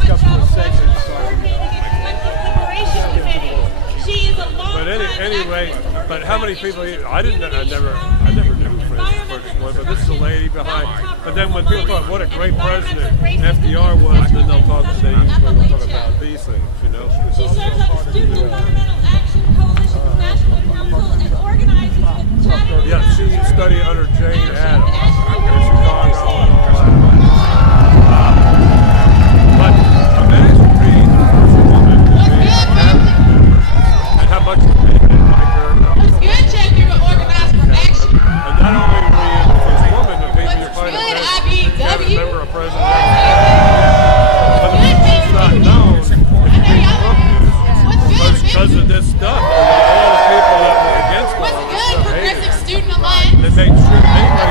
break up the segments. But anyway, but how many people? I never knew who Francis Ferguson was. But this is a lady behind. But then when people talk, what a great president FDR was, then they'll talk. They usually talk about these things, you know. She serves on the Student Environmental Action Coalition's National Council and organizes the Chattanooga. Yeah, she studied under Jane Addams in Chicago. But imagine being the first woman to be and how much we didn't like her. What's good, Chattanooga Organized for Action? And not only were you the first woman to be the What's good, IBW? Remember a president? But What's good, it's not known if you read the book news because of this stuff. All the people that were against all What's this good, stuff Progressive hated Student it. Alliance? They make sure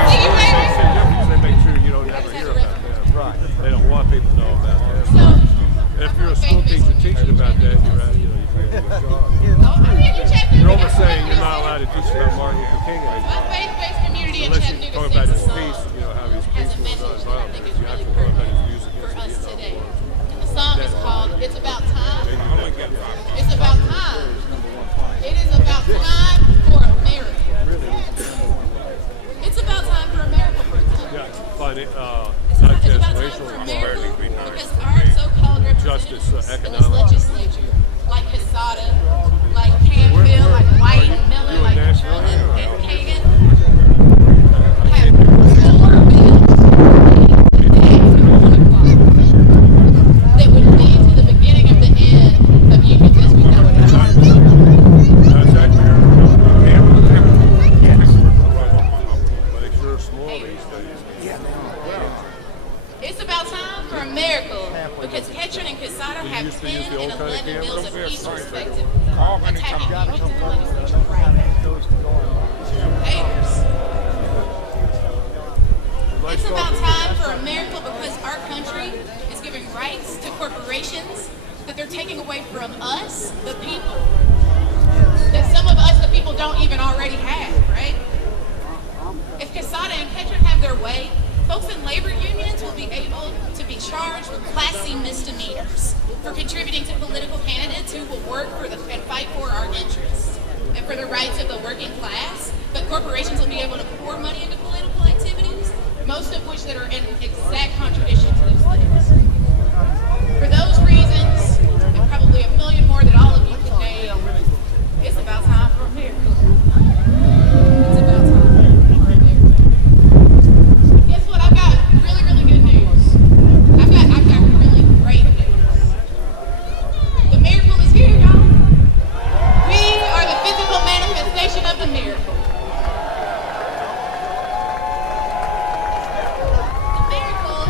See you later. they make sure you don't ever hear about them. Right. They don't want people to know about them. So, If you're a school teacher teaching about that, you feel a good job. You're almost saying you're not allowed to teach about Martin Luther King my anymore. faith-based community in Unless you Chattanooga talk about his sings a peace, song you know, how his has peace a was message that I nonviolent. think is You really have to talk about his pertinent music for us against the today. Vietnam War. And the song is called It's About Time. It's about time. It is about time for America. It's about time for America. Yeah, funny. It's Not about just time racial, for but America American because our so-called justice, representatives in economic this legislature, like Quesada, like Campbell, like White and Miller, you like in Nashville, and Kagan, have 4 bills that would lead to the beginning of the end of unions as we know it. That's accurate. Yes. But it's sure small these days. It's about time for a miracle because Ketchum and Quesada have used to use 10 the and old kind of 11 bills of camera? peace respectively, attacking unions in the legislature right now. Haters. It's about time for a miracle because our country is giving rights to corporations that they're taking away from us, the people. That some of us, the people, don't even already have, right? If Quesada and Ketchum have their way, folks in labor unions will be able to be charged with Class C misdemeanors for contributing to political candidates who will work for and fight for our interests and for the rights of the working class. But corporations will be able to pour money into political activities, most of which that are in exact contradiction to those things. For those reasons, and probably a million more that all of you can name, it's about time for a miracle. It's about time for a miracle. Guess what? I've got really, really good news. I've got really great news. The miracle is here, y'all. We are the physical manifestation of the miracle. The miracle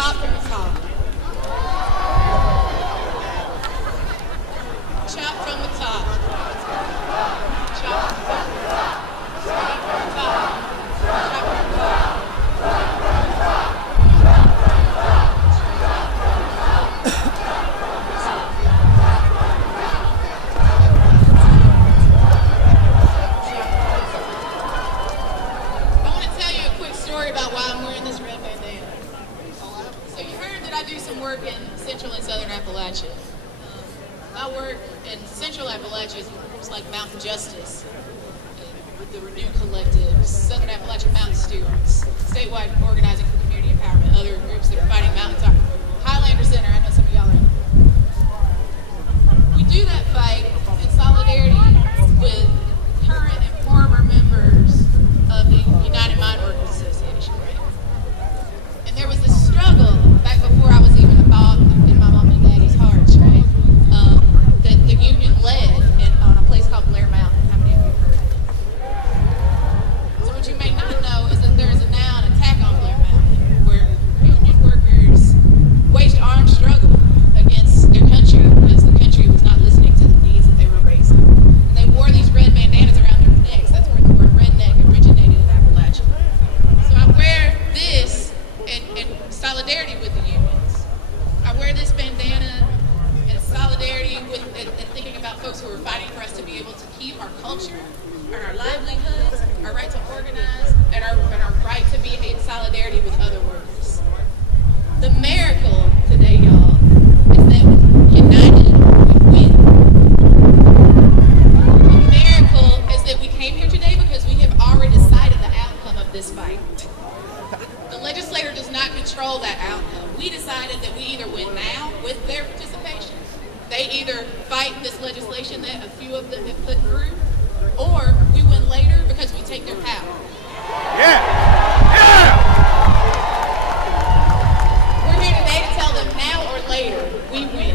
chop from the top. Chop from the top. Chop from the top. Chop from the top. Chop from the top. About why I'm wearing this red bandana. So you heard that I do some work in Central and Southern Appalachia. I work in Central Appalachia groups like Mountain Justice, with the Renew Collective, Southern Appalachia Mountain Students, statewide organizing for community empowerment, other groups that are fighting mountaintop. Highlander Center, I know some of y'all know. We do that fight in solidarity with current and former members of the United Mine Workers Association, right? And there was this struggle back before I was even a thought in my mom and daddy's hearts, right? That the union led on a place called Blair Mountain. How many of you have heard of it? So what you may not know is that there is now an attack on Blair Mountain where union workers waged armed struggle against their country because the country was not listening to the needs that they were raising. And they wore these red bandanas around their necks. That's where the word redneck originated in Appalachia. So I wear this in solidarity with the unions. I wear this bandana in solidarity with and thinking about folks who are fighting for us to be able to keep our culture and our livelihoods, our right to organize, and our right to be in solidarity with other workers. The miracle today, y'all, is that united we win. The miracle is that we came here today because we have already decided the outcome of this fight. The legislator does not control that outcome. We decided that we either win now with their participation, they either fight this legislation that a few of them have put through, or we win later because we take their power. Yeah! Yeah! We're here today to tell them now or later, we win.